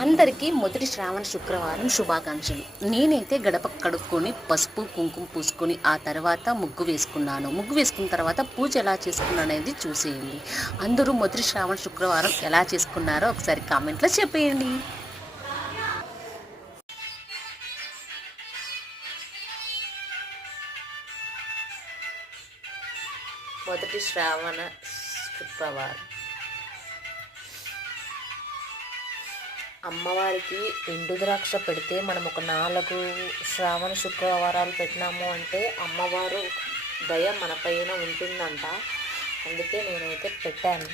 అందరికీ మొదటి శ్రావణ శుక్రవారం శుభాకాంక్షలు. నేనైతే గడప కడుక్కొని పసుపు కుంకుమ పూసుకొని ఆ తర్వాత ముగ్గు వేసుకున్నాను. ముగ్గు వేసుకున్న తర్వాత పూజ ఎలా చేసుకున్నాను అనేది చూసేయండి. అందరూ మొదటి శ్రావణ శుక్రవారం ఎలా చేసుకున్నారో ఒకసారి కామెంట్లో చెప్పేయండి. మొదటి శ్రావణ శుక్రవారం అమ్మవారికి ఎండు ద్రాక్ష పెడితే మనం ఒక 4 శ్రావణ శుక్రవారాలు పెట్టినాము అంటే అమ్మవారు దయ మన పైన ఉంటుందంట. అందుకే నేనైతే పెట్టాను.